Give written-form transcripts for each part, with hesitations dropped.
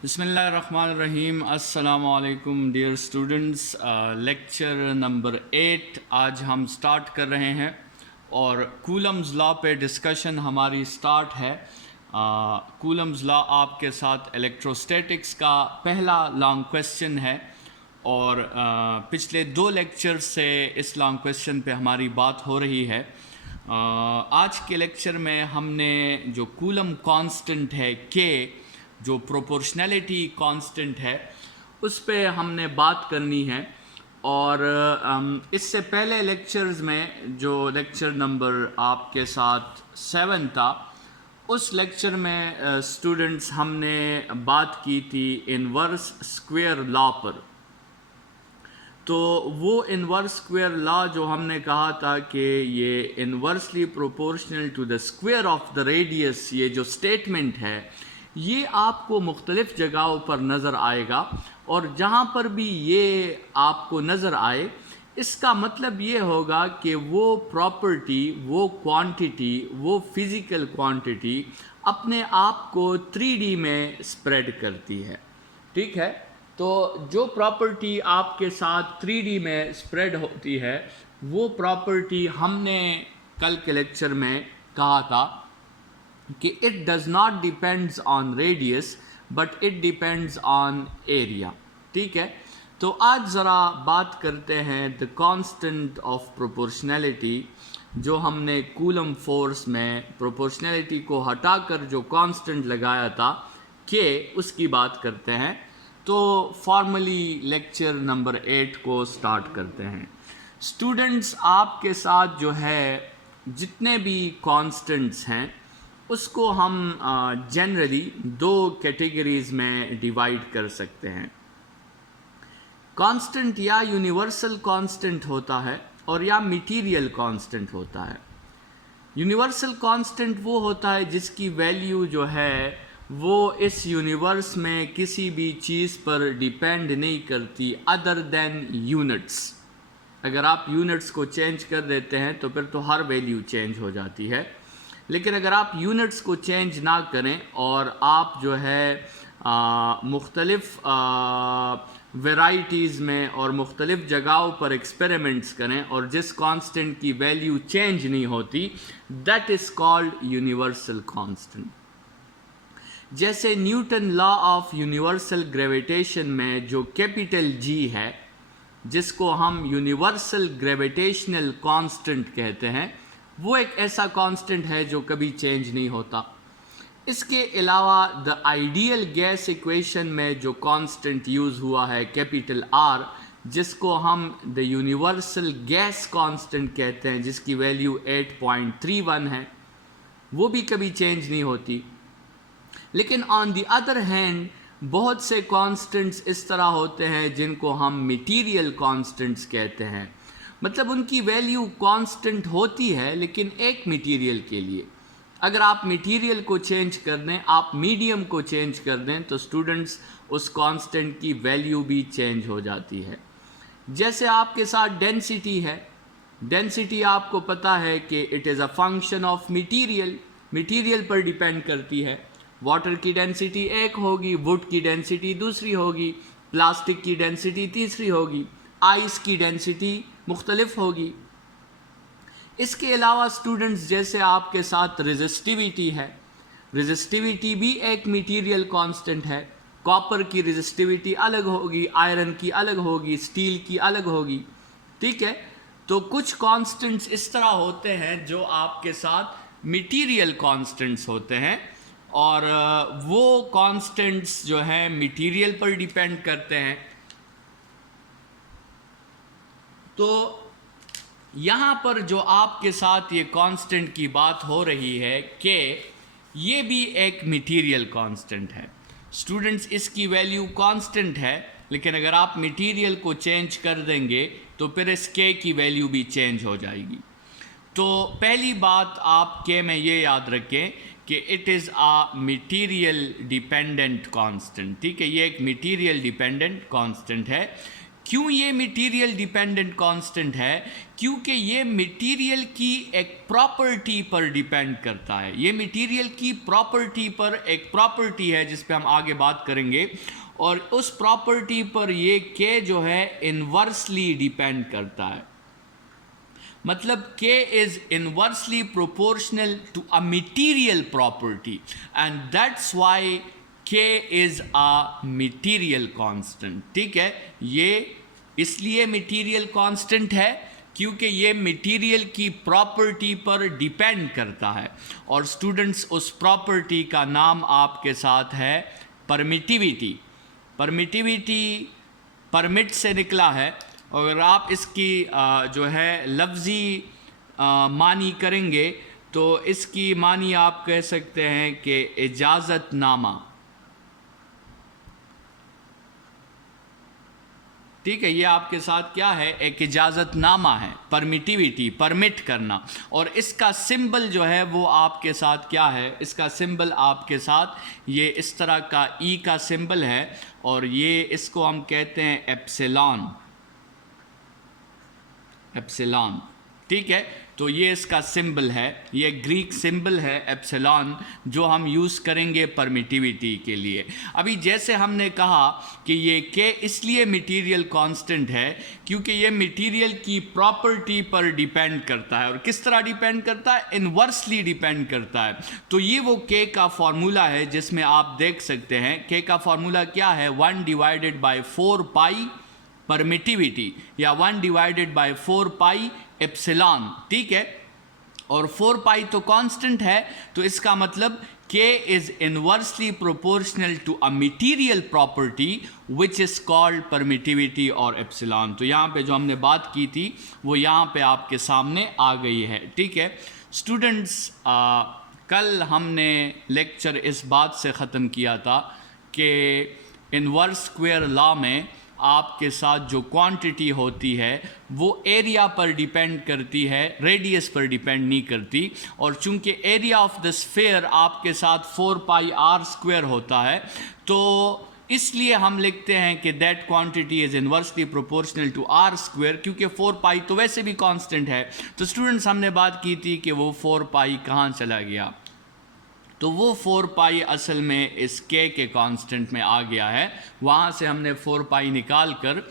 बिस्मिल्लाहिर्रहमानिर्रहीम। अस्सलामु अलैकुम डियर स्टूडेंट्स। लेक्चर नंबर 8 आज हम स्टार्ट कर रहे हैं और कूलम्स लॉ पे डिस्कशन हमारी स्टार्ट है। कूलम्स लॉ आपके साथ इलेक्ट्रोस्टैटिक्स का पहला लॉन्ग क्वेश्चन है और पिछले 2 लेक्चर से इस लॉन्ग क्वेश्चन पे हमारी बात हो रही है। आज के लेक्चर में हमने जो कूलम कांस्टेंट है के, जो प्रोपोर्शनैलिटी कांस्टेंट है, उस पे हमने बात करनी है। और इससे पहले लेक्चर्स में जो लेक्चर नंबर आपके साथ 7 था, उस लेक्चर में स्टूडेंट्स हमने बात की थी इनवर्स स्क्वायर लॉ पर। तो वो इनवर्स स्क्वायर लॉ जो हमने कहा था कि ये inversely proportional to the square of the radius, ये जो स्टेटमेंट है ये आपको मुख्तलिफ़ जगहों पर नज़र आएगा। और जहाँ पर भी ये आपको नज़र आए, इसका मतलब ये होगा कि वो प्रॉपर्टी, वो क्वांटिटी, वो फिज़िकल क्वांटिटी अपने आप को 3D में स्प्रेड करती है। ठीक है, तो जो प्रॉपर्टी आपके साथ 3D में स्प्रेड होती है, वो प्रॉपर्टी हमने कल के लेक्चर में कहा था कि it does not depends on radius but it depends on area. ठीक है, तो आज ज़रा बात करते हैं द कांस्टेंट ऑफ प्रोपोर्शनैलिटी। जो हमने कूलम फोर्स में प्रोपोर्शनैलिटी को हटाकर जो कांस्टेंट लगाया था के, उसकी बात करते हैं। तो फॉर्मली लेक्चर नंबर 8 को स्टार्ट करते हैं। स्टूडेंट्स, आपके साथ जो है जितने भी कांस्टेंट्स हैं उसको हम जनरली 2 कैटेगरीज में डिवाइड कर सकते हैं। कांस्टेंट या यूनिवर्सल कांस्टेंट होता है और या मटेरियल कांस्टेंट होता है। यूनिवर्सल कांस्टेंट वो होता है जिसकी वैल्यू जो है वो इस यूनिवर्स में किसी भी चीज़ पर डिपेंड नहीं करती अदर देन यूनिट्स। अगर आप यूनिट्स को चेंज कर देते हैं तो फिर तो हर वैल्यू चेंज हो जाती है, लेकिन अगर आप यूनिट्स को चेंज ना करें और आप जो है मुख्तलिफ़ वेराइटीज़ में और मुख्तलिफ़ जगहों पर एक्सपेरिमेंट्स करें और जिस कांस्टेंट की वैल्यू चेंज नहीं होती, that is called universal constant. जैसे Newton law of universal gravitation में जो कैपिटल जी है, जिसको हम यूनिवर्सल ग्रेविटेशनल कांस्टेंट कहते हैं, वो एक ऐसा कांस्टेंट है जो कभी चेंज नहीं होता। इसके अलावा द आइडियल गैस इक्वेशन में जो कांस्टेंट यूज़ हुआ है कैपिटल आर, जिसको हम द यूनिवर्सल गैस कांस्टेंट कहते हैं, जिसकी वैल्यू 8.31 है, वो भी कभी चेंज नहीं होती। लेकिन ऑन द अदर हैंड बहुत से कांस्टेंट्स इस तरह होते हैं जिनको हम मटेरियल कांस्टेंट्स कहते हैं। मतलब उनकी वैल्यू कांस्टेंट होती है लेकिन एक मटेरियल के लिए। अगर आप मटेरियल को चेंज कर दें, आप मीडियम को चेंज कर दें, तो स्टूडेंट्स उस कांस्टेंट की वैल्यू भी चेंज हो जाती है। जैसे आपके साथ डेंसिटी है, डेंसिटी आपको पता है कि it is a function of material, material पर डिपेंड करती है। वाटर की डेंसिटी एक होगी, वुड की डेंसिटी दूसरी होगी, प्लास्टिक की डेंसिटी तीसरी होगी, आइस की डेंसिटी मुख्तलिफ होगी। इसके अलावा स्टूडेंट्स, जैसे आपके साथ रेजिस्टिविटी है, रेजिस्टिविटी भी एक मटेरियल कांस्टेंट है। कॉपर की रेजिस्टिविटी अलग होगी, आयरन की अलग होगी, स्टील की अलग होगी। ठीक है, तो कुछ कांस्टेंट्स इस तरह होते हैं जो आपके साथ मटेरियल कांस्टेंट्स होते हैं और वो कांस्टेंट्स जो हैं मटेरियल पर डिपेंड करते हैं। तो यहाँ पर जो आपके साथ ये कांस्टेंट की बात हो रही है कि ये भी एक मटेरियल कांस्टेंट है। स्टूडेंट्स, इसकी वैल्यू कांस्टेंट है, लेकिन अगर आप मटेरियल को चेंज कर देंगे तो फिर इस के की वैल्यू भी चेंज हो जाएगी। तो पहली बात आप के में ये याद रखें कि it is a material dependent constant. ठीक है, ये एक मटेरियल डिपेंडेंट कांस्टेंट है। क्यों ये मटेरियल डिपेंडेंट कांस्टेंट है? क्योंकि ये मटेरियल की एक प्रॉपर्टी पर डिपेंड करता है। ये मटेरियल की प्रॉपर्टी पर एक प्रॉपर्टी है जिस पे हम आगे बात करेंगे, और उस प्रॉपर्टी पर ये के जो है इन्वर्सली डिपेंड करता है। मतलब K is inversely proportional to a material property and that's why K is a material constant। ठीक है, ये इसलिए material constant है क्योंकि ये मटेरियल की प्रॉपर्टी पर डिपेंड करता है, और स्टूडेंट्स उस प्रॉपर्टी का नाम आपके साथ है परमिटिविटी। परमिटिविटी परमिट से निकला है, अगर आप इसकी जो है लफ्ज़ी मानी करेंगे तो इसकी मानी आप कह सकते हैं कि इजाज़तनामा। ठीक है, ये आपके साथ क्या है? एक इजाज़तनामा है। परमिटिविटी, परमिट करना, और इसका सिंबल जो है वो आपके साथ क्या है? इसका सिंबल आपके साथ ये इस तरह का ई का सिंबल है, और ये इसको हम कहते हैं एप्सिलॉन। एप्सिलॉन, ठीक है, तो ये इसका सिंबल है, ये ग्रीक सिंबल है एप्सिलॉन, जो हम यूज़ करेंगे परमिटिविटी के लिए। अभी जैसे हमने कहा कि ये के इसलिए मटेरियल कांस्टेंट है क्योंकि ये मटेरियल की प्रॉपर्टी पर डिपेंड करता है, और किस तरह डिपेंड करता है? इन्वर्सली डिपेंड करता है। तो ये वो के का फॉर्मूला है जिसमें आप देख सकते हैं के का फॉर्मूला क्या है? 1/4 पाई परमिटिविटी, या 1/4 पाई एप्सिलॉन। ठीक है, और 4 पाई तो कांस्टेंट है, तो इसका मतलब K is inversely proportional to a material property which is called permittivity और एप्सिलॉन। तो यहाँ पे जो हमने बात की थी वो यहाँ पे आपके सामने आ गई है। ठीक है स्टूडेंट्स, कल हमने लेक्चर इस बात से ख़त्म किया था कि इनवर्स स्क्वायर लॉ में आपके साथ जो क्वांटिटी होती है वो एरिया पर डिपेंड करती है, रेडियस पर डिपेंड नहीं करती। और चूंकि एरिया ऑफ द स्फीयर आपके साथ 4 पाई आर स्क्वायर होता है, तो इसलिए हम लिखते हैं कि that quantity is inversely proportional to R square, क्योंकि 4 पाई तो वैसे भी कांस्टेंट है। तो स्टूडेंट्स, हमने बात की थी कि वो 4 पाई कहाँ चला गया, तो वो 4 पाई असल में इस के कांस्टेंट में आ गया है। वहाँ से हमने 4 पाई निकाल कर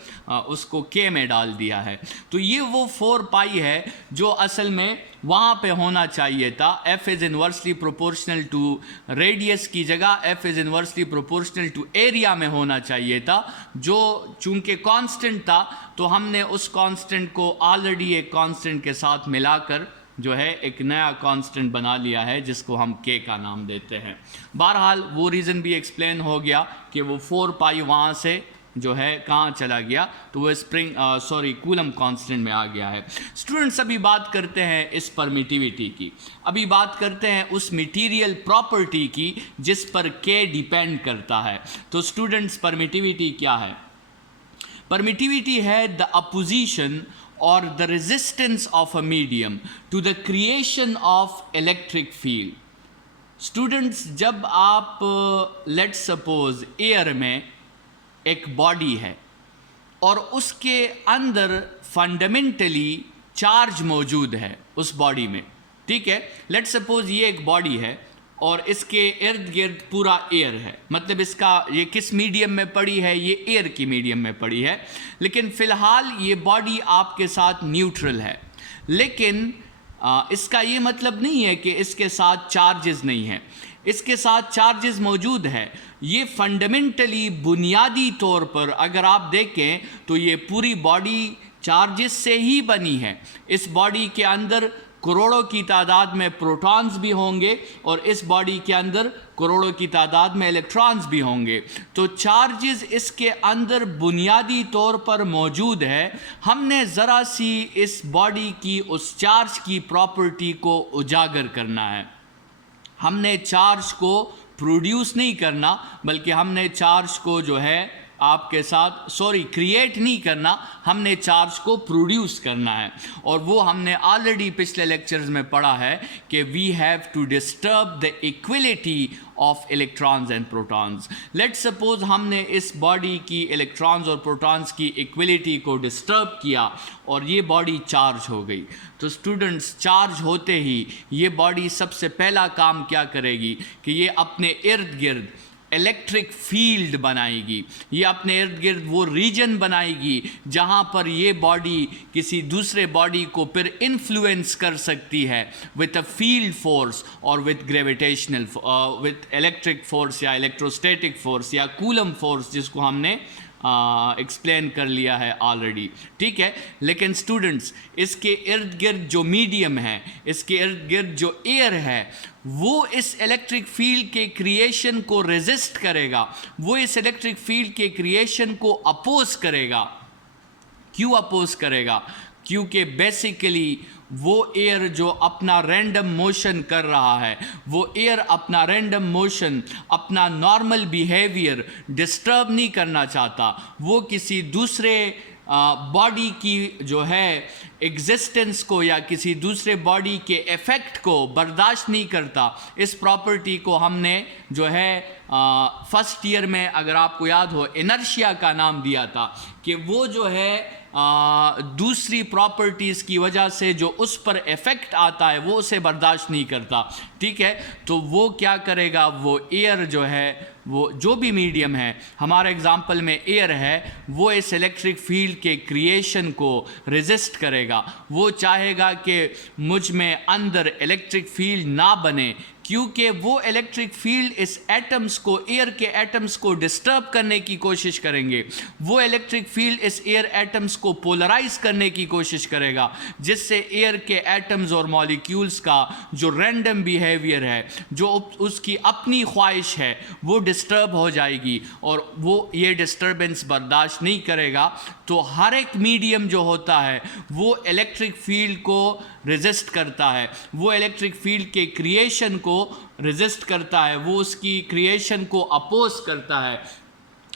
उसको के में डाल दिया है। तो ये वो 4 पाई है जो असल में वहाँ पे होना चाहिए था। f is inversely proportional to radius की जगह f is inversely proportional to area में होना चाहिए था, जो चूंकि कांस्टेंट था तो हमने उस कांस्टेंट को ऑलरेडी एक कांस्टेंट के साथ मिलाकर जो है एक नया कांस्टेंट बना लिया है जिसको हम के का नाम देते हैं। बहरहाल वो रीज़न भी एक्सप्लेन हो गया कि वो 4 पाई वहाँ से जो है कहाँ चला गया, तो वो कूलम कांस्टेंट में आ गया है। स्टूडेंट्स, अभी बात करते हैं इस परमिटिविटी की, अभी बात करते हैं उस मटेरियल प्रॉपर्टी की जिस पर के डिपेंड करता है। तो स्टूडेंट्स, परमिटिविटी क्या है? परमिटिविटी है the opposition or the resistance of a medium to the creation of electric field। Students, जब आप let's suppose एयर में एक बॉडी है और उसके अंदर फंडामेंटली चार्ज मौजूद है उस बॉडी में, ठीक है, लेट्स सपोज ये एक बॉडी है और इसके इर्द गिर्द पूरा एयर है, मतलब इसका ये किस मीडियम में पड़ी है? ये एयर की मीडियम में पड़ी है, लेकिन फ़िलहाल ये बॉडी आपके साथ न्यूट्रल है। लेकिन इसका ये मतलब नहीं है कि इसके साथ चार्जेस नहीं है, इसके साथ चार्जेस मौजूद है। ये फंडामेंटली बुनियादी तौर पर अगर आप देखें तो ये पूरी बॉडी चार्जेस से ही बनी है। इस बॉडी के अंदर करोड़ों की तादाद में प्रोटॉन्स भी होंगे और इस बॉडी के अंदर करोड़ों की तादाद में इलेक्ट्रॉन्स भी होंगे। तो चार्जेस इसके अंदर बुनियादी तौर पर मौजूद है। हमने ज़रा सी इस बॉडी की उस चार्ज की प्रॉपर्टी को उजागर करना है। हमने चार्ज को प्रोड्यूस नहीं करना, बल्कि हमने चार्ज को जो है आपके साथ, सॉरी क्रिएट नहीं करना, हमने चार्ज को प्रोड्यूस करना है। और वो हमने ऑलरेडी पिछले लेक्चर्स में पढ़ा है कि we have to disturb the equality of electrons and protons. Let's suppose हमने इस बॉडी की इलेक्ट्रॉन्स और प्रोटॉन्स की इक्विलिटी को डिस्टर्ब किया और ये बॉडी चार्ज हो गई। तो स्टूडेंट्स, चार्ज होते ही ये बॉडी सबसे पहला काम क्या करेगी कि ये अपने इर्द गिर्द इलेक्ट्रिक फील्ड बनाएगी। ये अपने इर्द गिर्द वो रीजन बनाएगी जहाँ पर ये बॉडी किसी दूसरे बॉडी को फिर इन्फ्लुएंस कर सकती है विथ अ फील्ड फोर्स और with gravitational with electric force या इलेक्ट्रोस्टैटिक फोर्स या कूलम फोर्स, जिसको हमने एक्सप्लेन कर लिया है ऑलरेडी। ठीक है, लेकिन स्टूडेंट्स, इसके इर्द गिर्द जो मीडियम है, इसके इर्द गिर्द जो एयर है, वो इस इलेक्ट्रिक फील्ड के क्रिएशन को रेजिस्ट करेगा, वो इस इलेक्ट्रिक फील्ड के क्रिएशन को अपोज करेगा। क्यों अपोज करेगा? क्योंकि बेसिकली वो एयर जो अपना रैंडम मोशन कर रहा है, वो एयर अपना रैंडम मोशन, अपना नॉर्मल बिहेवियर डिस्टर्ब नहीं करना चाहता। वो किसी दूसरे बॉडी की जो है एग्जिस्टेंस को या किसी दूसरे बॉडी के इफ़ेक्ट को बर्दाश्त नहीं करता। इस प्रॉपर्टी को हमने जो है फर्स्ट ईयर में, अगर आपको याद हो, इनर्शिया का नाम दिया था कि वो जो है दूसरी प्रॉपर्टीज़ की वजह से जो उस पर इफ़ेक्ट आता है वो उसे बर्दाश्त नहीं करता। ठीक है, तो वो क्या करेगा, वो एयर जो है, वो जो भी मीडियम है, हमारे एग्जाम्पल में एयर है, वो इस इलेक्ट्रिक फील्ड के क्रिएशन को रेजिस्ट करेगा। वो चाहेगा कि मुझ में अंदर इलेक्ट्रिक फील्ड ना बने, क्योंकि वो इलेक्ट्रिक फील्ड इस एटम्स को, एयर के एटम्स को डिस्टर्ब करने की कोशिश करेंगे। वो इलेक्ट्रिक फील्ड इस एयर एटम्स को पोलराइज करने की कोशिश करेगा, जिससे एयर के एटम्स और मॉलिक्यूल्स का जो रैंडम बिहेवियर है, जो उसकी अपनी ख्वाहिश है, वो डिस्टर्ब हो जाएगी और वो ये डिस्टर्बेंस बर्दाश्त नहीं करेगा। तो हर एक मीडियम जो होता है वो इलेक्ट्रिक फील्ड को रेजिस्ट करता है, वो इलेक्ट्रिक फील्ड के क्रिएशन को रेजिस्ट करता है, वो उसकी क्रिएशन को अपोज करता है।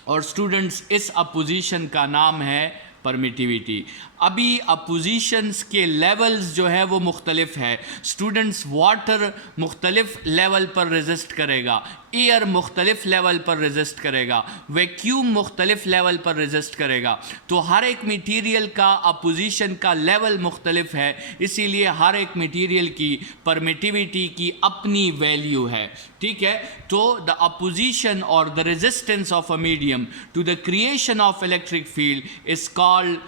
और स्टूडेंट्स, इस अपोजिशन का नाम है परमिटिविटी। अभी अपोजिशंस के लेवल्स जो है वो मुख्तलिफ है। स्टूडेंट्स, वाटर मुख्तलिफ लेवल पर रेजिस्ट करेगा, एयर मुख्तलिफ लेवल पर रेजिस्ट करेगा, वैक्यूम मुख्तलिफ लेवल पर रेजिस्ट करेगा। तो हर एक मटीरियल का अपोजिशन का लेवल मुख्तलिफ है, इसीलिए हर एक मटीरियल की परमिटिविटी की अपनी वैल्यू है। ठीक है, तो द अपोजिशन और the resistance of a medium to the creation of electric field is called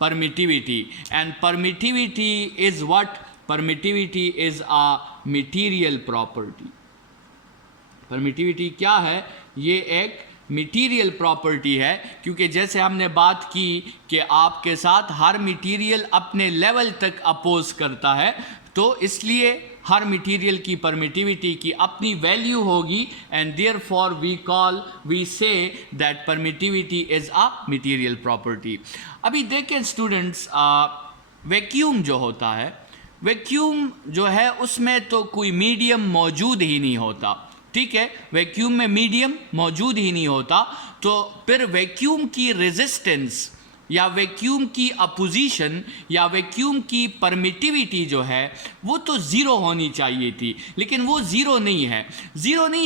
permittivity, and permittivity is what? Permittivity is a material property. Permittivity क्या है? ये एक मटीरियल प्रॉपर्टी है, क्योंकि जैसे हमने बात की कि आपके साथ हर मटीरियल अपने लेवल तक अपोज करता है, तो इसलिए हर मटीरियल की परमिटिविटी की अपनी वैल्यू होगी, and therefore we say that permittivity is a material property. अभी देखें स्टूडेंट्स, वैक्यूम जो होता है, वैक्यूम जो है उसमें तो कोई मीडियम मौजूद ही नहीं होता। ठीक है, वैक्यूम में मीडियम मौजूद ही नहीं होता, तो फिर वैक्यूम की रेजिस्टेंस या वैक्यूम की अपोजिशन या वैक्यूम की परमिटिविटी जो है वो तो ज़ीरो होनी चाहिए थी, लेकिन वो ज़ीरो नहीं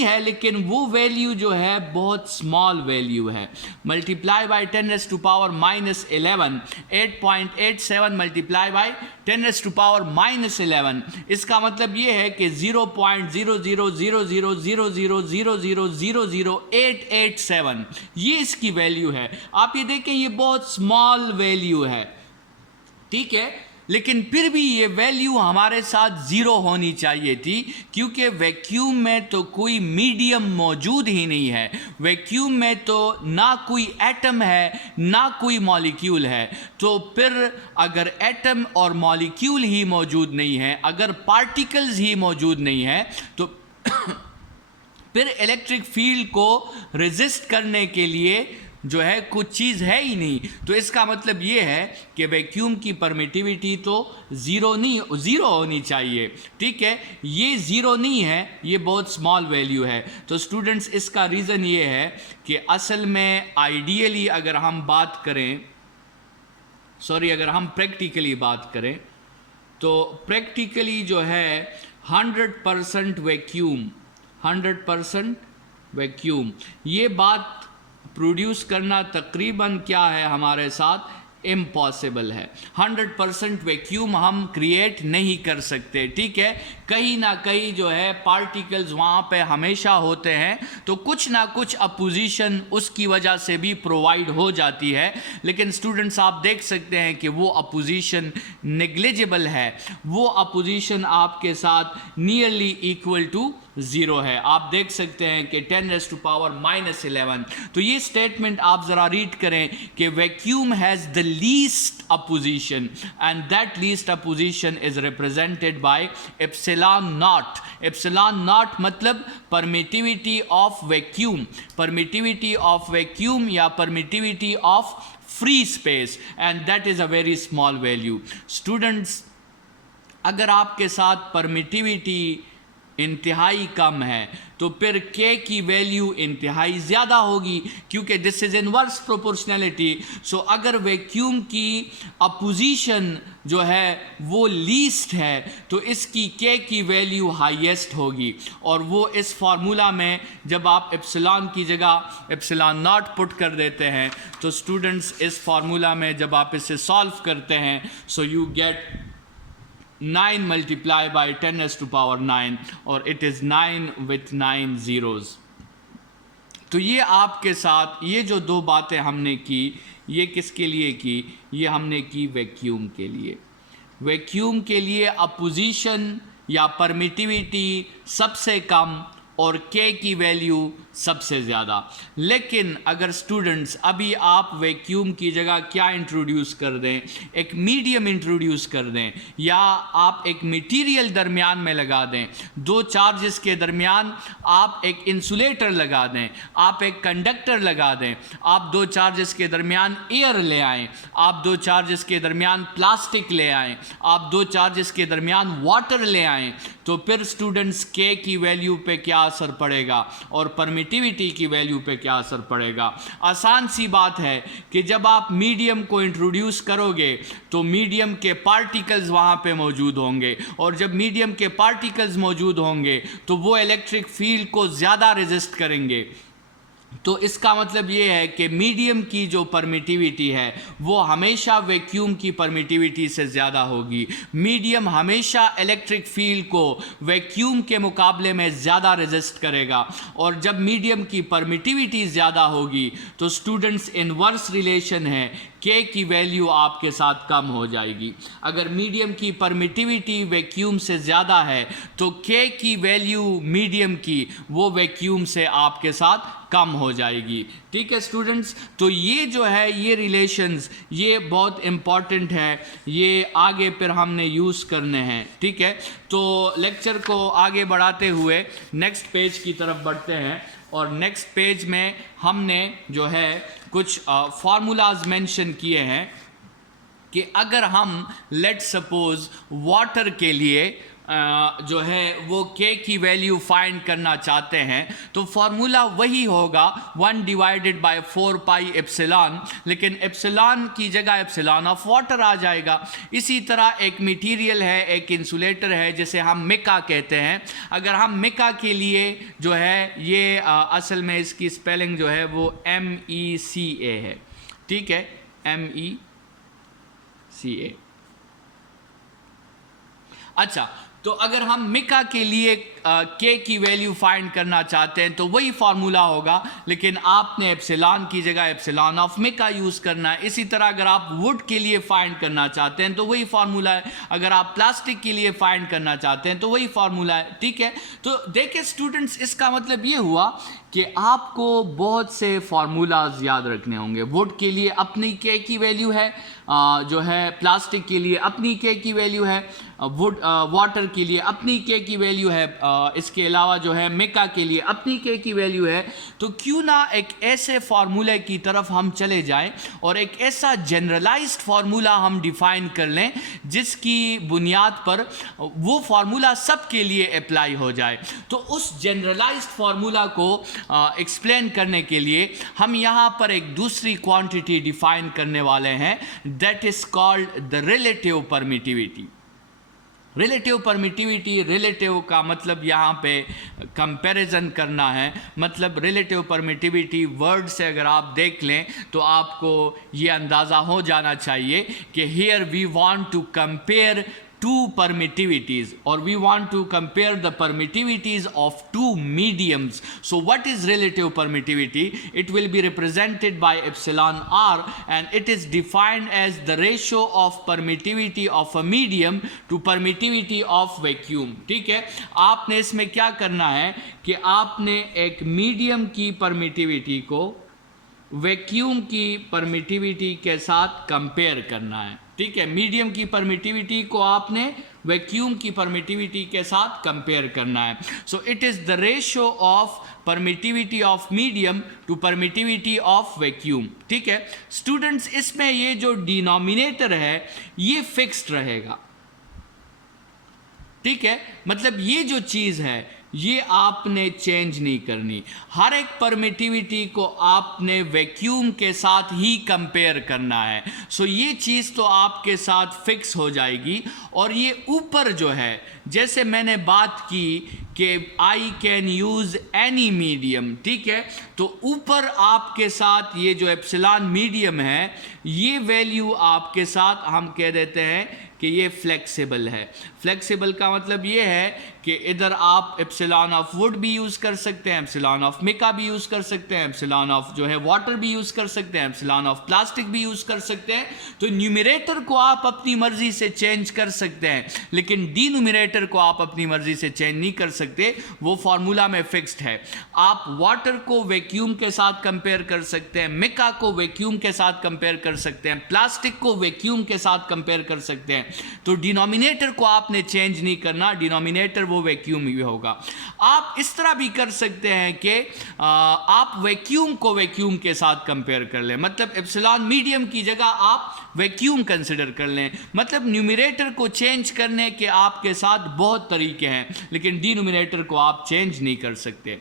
है, लेकिन वो वैल्यू जो है बहुत स्मॉल वैल्यू है। मल्टीप्लाई बाय 10⁻11 8.87 मल्टीप्लाई बाय 10⁻11, इसका मतलब ये है कि 0.0000000000887 ये इसकी वैल्यू है। आप ये देखें, ये बहुत स्मॉल वैल्यू है। ठीक है, लेकिन फिर भी ये वैल्यू हमारे साथ ज़ीरो होनी चाहिए थी, क्योंकि वैक्यूम में तो कोई मीडियम मौजूद ही नहीं है। वैक्यूम में तो ना कोई एटम है ना कोई मॉलिक्यूल है। तो फिर अगर एटम और मॉलिक्यूल ही मौजूद नहीं है, अगर पार्टिकल्स ही मौजूद नहीं है, तो फिर इलेक्ट्रिक फील्ड को रेजिस्ट करने के लिए जो है कुछ चीज़ है ही नहीं। तो इसका मतलब ये है कि वैक्यूम की परमिटिविटी तो ज़ीरो होनी चाहिए। ठीक है, ये ज़ीरो नहीं है, ये बहुत स्मॉल वैल्यू है। तो स्टूडेंट्स इसका रीज़न ये है कि असल में आइडियली अगर हम बात करें, अगर हम प्रैक्टिकली बात करें तो प्रैक्टिकली जो है 100% वैक्यूम ये बात प्रोड्यूस करना तकरीबन क्या है हमारे साथ इम्पॉसिबल है। 100% वैक्यूम हम क्रिएट नहीं कर सकते। ठीक है, कहीं ना कहीं जो है पार्टिकल्स वहाँ पे हमेशा होते हैं, तो कुछ ना कुछ अपोजिशन उसकी वजह से भी प्रोवाइड हो जाती है। लेकिन स्टूडेंट्स आप देख सकते हैं कि वो अपोजिशन नेग्लिजिबल है, वो अपोजिशन आपके साथ नियरली इक्वल टू ज़ीरो है। आप देख सकते हैं कि 10⁻⁻11। तो ये स्टेटमेंट आप ज़रा रीड करें कि vacuum has the least opposition and that least opposition is represented by epsilon not. Epsilon not मतलब परमिटिविटी ऑफ वैक्यूम या permittivity of free space, and that is a very small value. Students, अगर आपके साथ permittivity इंतहाई कम है तो फिर k की वैल्यू इंतहाई ज़्यादा होगी, क्योंकि दिस इज़ इनवर्स प्रोपोर्शनैलिटी। सो अगर वैक्यूम की अपोजिशन जो है वो लीस्ट है तो इसकी k की वैल्यू हाईएस्ट होगी। और वो इस फार्मूला में जब आप एप्सिलॉन की जगह एप्सिलॉन नॉट पुट कर देते हैं तो स्टूडेंट्स इस फार्मूला में जब आप इसे सॉल्व करते हैं so you get 9 multiplied by 10⁻⁹ और it is 9 with 9 zeros। तो ये आपके साथ ये जो दो बातें हमने की, ये किसके लिए की? ये हमने की वैक्यूम के लिए। वैक्यूम के लिए अपोजिशन या परमिटिविटी सबसे कम और k की वैल्यू सबसे ज़्यादा। लेकिन अगर स्टूडेंट्स अभी आप वैक्यूम की जगह क्या इंट्रोड्यूस कर दें, एक मीडियम इंट्रोड्यूस कर दें, या आप एक मटेरियल दरमियान में लगा दें, दो चार्जेस के दरमियान आप एक इंसुलेटर लगा दें, आप एक कंडक्टर लगा दें, आप दो चार्जेस के दरमियान एयर ले आएँ, आप दो चार्जेस के दरमियान प्लास्टिक ले आएँ, आप दो चार्जेस के दरमियान वाटर ले आएँ, तो फिर स्टूडेंट्स k की वैल्यू पे क्या असर पड़ेगा और परमिटिविटी की वैल्यू पे क्या असर पड़ेगा? आसान सी बात है कि जब आप मीडियम को इंट्रोड्यूस करोगे तो मीडियम के पार्टिकल्स वहाँ पे मौजूद होंगे, और जब मीडियम के पार्टिकल्स मौजूद होंगे तो वो इलेक्ट्रिक फील्ड को ज़्यादा रेजिस्ट करेंगे। तो इसका मतलब ये है कि मीडियम की जो परमिटिविटी है वो हमेशा वैक्यूम की परमिटिविटी से ज़्यादा होगी। मीडियम हमेशा इलेक्ट्रिक फील्ड को वैक्यूम के मुकाबले में ज़्यादा रेजिस्ट करेगा, और जब मीडियम की परमिटिविटी ज़्यादा होगी तो स्टूडेंट्स इनवर्स रिलेशन है, k की वैल्यू आपके साथ कम हो जाएगी। अगर मीडियम की परमिटिविटी वैक्यूम से ज़्यादा है तो k की वैल्यू मीडियम की वो वैक्यूम से आपके साथ कम हो जाएगी। ठीक है स्टूडेंट्स, तो ये जो है ये रिलेशंस ये बहुत इम्पॉर्टेंट है, ये आगे फिर हमने यूज़ करने हैं। ठीक है, तो लेक्चर को आगे बढ़ाते हुए नेक्स्ट पेज की तरफ बढ़ते हैं, और नेक्स्ट पेज में हमने जो है कुछ फार्मूलाज मेंशन किए हैं कि अगर हम लेट सपोज वाटर के लिए जो है वो k की वैल्यू फाइंड करना चाहते हैं तो फार्मूला वही होगा 1/4 पाई एप्सिलॉन, लेकिन एप्सिलॉन की जगह एप्सिलॉन ऑफ वाटर आ जाएगा। इसी तरह एक मटेरियल है, एक इंसुलेटर है जिसे हम मिका कहते हैं। अगर हम मिका के लिए जो है ये असल में इसकी स्पेलिंग जो है वो MECA है। ठीक है, MECA। अच्छा, तो अगर हम मिका के लिए k की वैल्यू फाइंड करना चाहते हैं तो वही फार्मूला होगा, लेकिन आपने एप्सिलॉन की जगह एप्सिलॉन ऑफ मिका यूज़ करना है। इसी तरह अगर आप वुड के लिए फाइंड करना चाहते हैं तो वही फार्मूला है, अगर आप प्लास्टिक के लिए फाइंड करना चाहते हैं तो वही फार्मूला है। ठीक है, तो देखिए स्टूडेंट्स, इसका मतलब ये हुआ कि आपको बहुत से फार्मूलाज याद रखने होंगे। वुड के लिए अपनी k की वैल्यू है, जो है प्लास्टिक के लिए अपनी के की वैल्यू है, वाटर के लिए अपनी के की वैल्यू है, इसके अलावा जो है मिका के लिए अपनी के की वैल्यू है। तो क्यों ना एक ऐसे फार्मूले की तरफ हम चले जाएं और एक ऐसा जनरलाइज्ड फार्मूला हम डिफाइन कर लें जिसकी बुनियाद पर वो फार्मूला सबके लिए अप्लाई हो जाए। तो उस जनरलाइज्ड फार्मूला को एक्सप्लेन करने के लिए हम यहाँ पर एक दूसरी क्वांटिटी डिफाइन करने वाले हैं, that is called the relative permittivity. Relative permittivity, relative का मतलब यहाँ पे कंपैरिजन करना है, मतलब रिलेटिव परमिटिविटी वर्ड से अगर आप देख लें तो आपको ये अंदाज़ा हो जाना चाहिए कि here we want to compare two permittivities, or we want to compare the permittivities of two mediums. So what is relative permittivity? It will be represented by epsilon r, and it is defined as the ratio of permittivity of a medium to permittivity of vacuum. ठीक है, आपने इसमें क्या करना है कि आपने एक मीडियम की परमिटिविटी को वैक्यूम की परमिटिविटी के साथ कंपेयर करना है। ठीक है, मीडियम की परमिटिविटी को आपने वैक्यूम की परमिटिविटी के साथ कंपेयर करना है। So it is the ratio of permittivity of medium to permittivity of vacuum. ठीक है स्टूडेंट्स, इसमें ये जो डिनोमिनेटर है ये फिक्स्ड रहेगा। ठीक है, मतलब ये जो चीज़ है ये आपने चेंज नहीं करनी। हर एक परमिटिविटी को आपने वैक्यूम के साथ ही कंपेयर करना है। सो ये चीज़ तो आपके साथ फिक्स हो जाएगी। और ये ऊपर जो है, जैसे मैंने बात की कि I can use any medium, ठीक है, तो ऊपर आपके साथ ये जो एप्सिलॉन मीडियम है ये वैल्यू आपके साथ हम कह देते हैं कि ये फ्लेक्सिबल है। फ्लेक्सिबल का मतलब ये है कि इधर आप एप्सिलॉन ऑफ वुड भी यूज़ कर सकते हैं, एप्सिलॉन ऑफ मिका भी यूज़ कर सकते हैं, एप्सिलॉन ऑफ जो है वाटर भी यूज़ कर सकते हैं, एप्सिलॉन ऑफ प्लास्टिक भी यूज़ कर सकते हैं। तो न्यूमरेटर को आप अपनी मर्जी से चेंज कर सकते हैं, लेकिन डिनोमिनेटर को आप अपनी मर्जी से चेंज नहीं कर सकते, वो फार्मूला में फिक्स्ड है। आप वाटर को वैक्यूम के साथ कंपेयर कर सकते हैं, मिका को वैक्यूम के साथ कंपेयर कर सकते हैं, प्लास्टिक को वैक्यूम के साथ कंपेयर कर सकते हैं। तो डिनोमिनेटर को आपने चेंज नहीं करना, डिनोमिनेटर वो वैक्यूम ही होगा। आप इस तरह भी कर सकते हैं कि आप वैक्यूम को वैक्यूम के साथ कंपेयर कर लें, मतलब एप्सिलॉन मीडियम की जगह आप वैक्यूम कंसिडर कर लें। मतलब न्यूमरेटर को चेंज करने के आपके साथ बहुत तरीके हैं, लेकिन डिनोमिनेटर को आप चेंज नहीं कर सकते।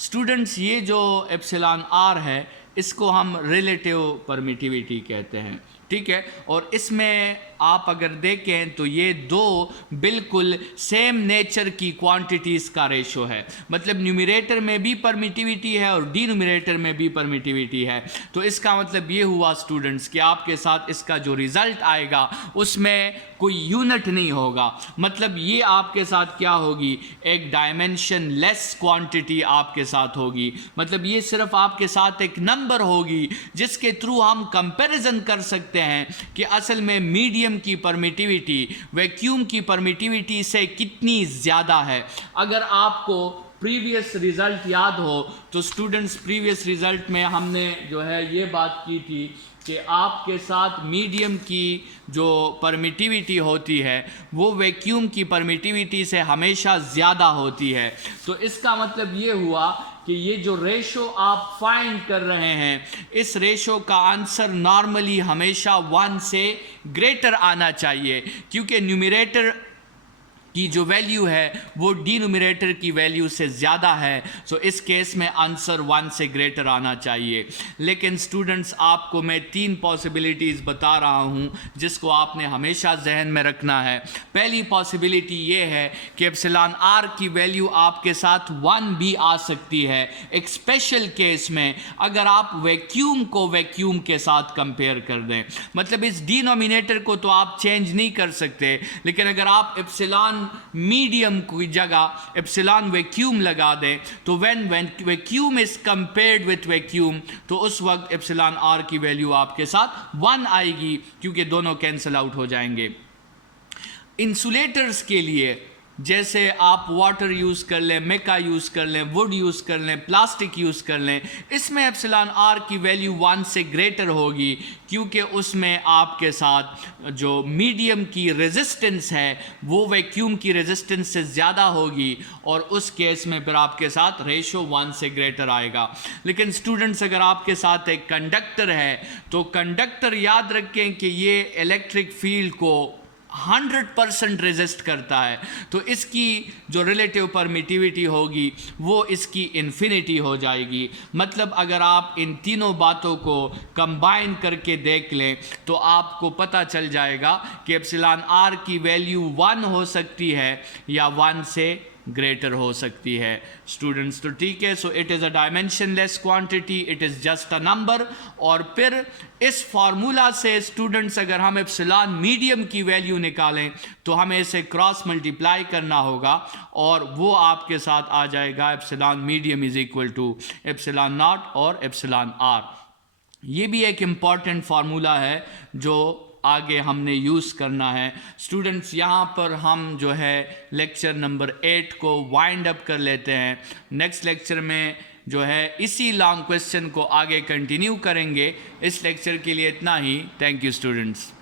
स्टूडेंट्स, ये जो एप्सिलॉन आर है इसको हम रिलेटिव परमिटिविटी कहते हैं। ठीक है, और इसमें आप अगर देखें तो ये दो बिल्कुल सेम नेचर की क्वांटिटीज़ का रेशो है, मतलब न्यूमरेटर में भी परमिटिविटी है और डिनोमिनेटर में भी परमिटिविटी है। तो इसका मतलब ये हुआ स्टूडेंट्स कि आपके साथ इसका जो रिज़ल्ट आएगा उसमें कोई यूनिट नहीं होगा, मतलब ये आपके साथ क्या होगी, एक डायमेंशन लेस क्वांटिटी आपके साथ होगी। मतलब ये सिर्फ आपके साथ एक नंबर होगी जिसके थ्रू हम कंपैरिजन कर सकते हैं कि असल में मीडियम की परमिटिविटी वैक्यूम की परमिटिविटी से कितनी ज़्यादा है। अगर आपको प्रीवियस रिज़ल्ट याद हो तो स्टूडेंट्स, प्रीवियस रिज़ल्ट में हमने जो है ये बात की थी कि आपके साथ मीडियम की जो परमिटिविटी होती है वो वैक्यूम की परमिटिविटी से हमेशा ज़्यादा होती है। तो इसका मतलब ये हुआ कि ये जो रेशो आप फाइंड कर रहे हैं, इस रेशो का आंसर नॉर्मली हमेशा 1 से ग्रेटर आना चाहिए, क्योंकि न्यूमरेटर की जो वैल्यू है वो डिनोमिनेटर की वैल्यू से ज़्यादा है। सो इस केस में आंसर 1 से ग्रेटर आना चाहिए। लेकिन स्टूडेंट्स, आपको मैं 3 पॉसिबिलिटीज़ बता रहा हूँ जिसको आपने हमेशा जहन में रखना है। पहली पॉसिबिलिटी ये है कि एप्सिलॉन आर की वैल्यू आपके साथ 1 भी आ सकती है, एक स्पेशल केस में अगर आप वैक्यूम को वैक्यूम के साथ कंपेयर कर दें। मतलब इस डिनोमिनेटर को तो आप चेंज नहीं कर सकते, लेकिन अगर आप एप्सिलॉन मीडियम की जगह एप्सिलॉन वैक्यूम लगा दें तो when vacuum is compared with vacuum तो उस वक्त एप्सिलॉन आर की वैल्यू आपके साथ 1 आएगी, क्योंकि दोनों कैंसिल आउट हो जाएंगे। इंसुलेटर्स के लिए जैसे आप वाटर यूज़ कर लें, मेका यूज़ कर लें, वुड यूज़ कर लें, प्लास्टिक यूज़ कर लें, इसमें एप्सिलॉन आर की वैल्यू 1 से ग्रेटर होगी, क्योंकि उसमें आपके साथ जो मीडियम की रेजिस्टेंस है वो वैक्यूम की रेजिस्टेंस से ज़्यादा होगी, और उस केस में फिर आपके साथ रेशो 1 से ग्रेटर आएगा। लेकिन स्टूडेंट्स, अगर आपके साथ एक कंडक्टर है तो कंडक्टर याद रखें कि ये इलेक्ट्रिक फील्ड को 100% रेजिस्ट करता है, तो इसकी जो रिलेटिव परमिटिविटी होगी वो इसकी इन्फिनिटी हो जाएगी। मतलब अगर आप इन तीनों बातों को कंबाइन करके देख लें तो आपको पता चल जाएगा कि एप्सिलॉन आर की वैल्यू 1 हो सकती है या 1 से ग्रेटर हो सकती है स्टूडेंट्स। तो ठीक है, so it is a dimensionless quantity, it is just a number. और फिर इस फार्मूला से स्टूडेंट्स अगर हम एप्सिलॉन मीडियम की वैल्यू निकालें तो हमें इसे क्रॉस मल्टीप्लाई करना होगा, और वो आपके साथ आ जाएगा epsilon medium is equal to epsilon naught और एप्सिलॉन आर। ये भी एक इम्पॉर्टेंट फार्मूला है जो आगे हमने यूज़ करना है स्टूडेंट्स। यहाँ पर हम जो है लेक्चर नंबर 8 को वाइंड अप कर लेते हैं। नेक्स्ट लेक्चर में जो है इसी लॉन्ग क्वेश्चन को आगे कंटिन्यू करेंगे। इस लेक्चर के लिए इतना ही। Thank you students.